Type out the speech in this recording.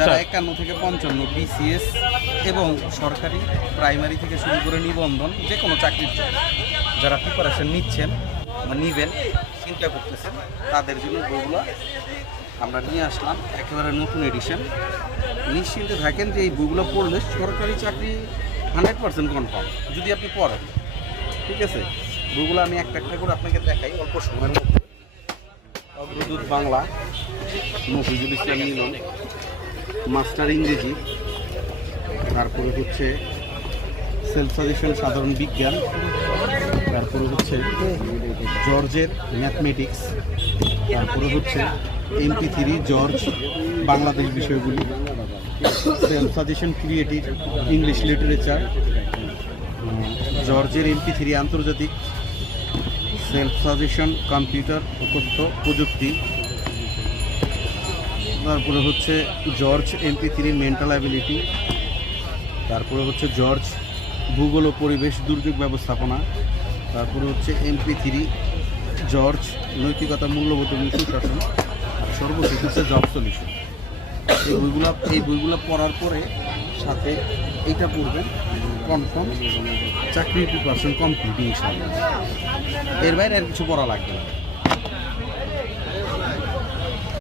যারা 51 থেকে 55 বিসিএস এবং সরকারি প্রাইমারি থেকে শুরু করে নিবন্ধন যে কোনো চাকরির জন্য যারা প্রিপারেশন নিচ্ছেন বা নিবেন চিন্তা করতেছেন তাদের জন্য বইগুলো আমরা নিয়ে আসলাম, একেবারে নতুন এডিশন। নিশ্চিন্তে থাকেন যে এই বইগুলো পড়লে সরকারি চাকরি 100% কনফার্ম যদি আপনি পড়েন। ঠিক আছে, বইগুলো আমি একটা একটা করে আপনাকে দেখাই অল্প সময়ের মধ্যে। অগ্রদূত বাংলা, মফিজুল ইসলাম মিলন, মাস্টার ইংরেজি, তারপরে হচ্ছে সেলফ সাজেশন সাধারণ বিজ্ঞান, তারপরে হচ্ছে জর্জের ম্যাথমেটিক্স, তারপরে হচ্ছে MP3 জর্জ বাংলাদেশ বিষয়গুলি, self suggestion creative English literature, জর্জের MP3 আন্তর্জাতিক, সেলফ সাজেশন কম্পিউটার ও তথ্য প্রযুক্তি, তারপরে হচ্ছে জর্জ MP3 মেন্টাল অ্যাবিলিটি, তারপরে হচ্ছে জর্জ ভূগোল ও পরিবেশ দুর্যোগ ব্যবস্থাপনা, তারপরে হচ্ছে MP3 জর্জ নৈতিকতা মূল্যবোধ এবং সুশাসন, আর সর্বশেষ হচ্ছে জব সলিউশন। এই বইগুলো পড়ার পরে সাথে এইটা পড়বেন, কনফার্ম চাকরির প্রিপারেশন কমপ্লিট ইনশাআল্লাহ। এর বাইরে আর কিছু পড়া লাগবে না।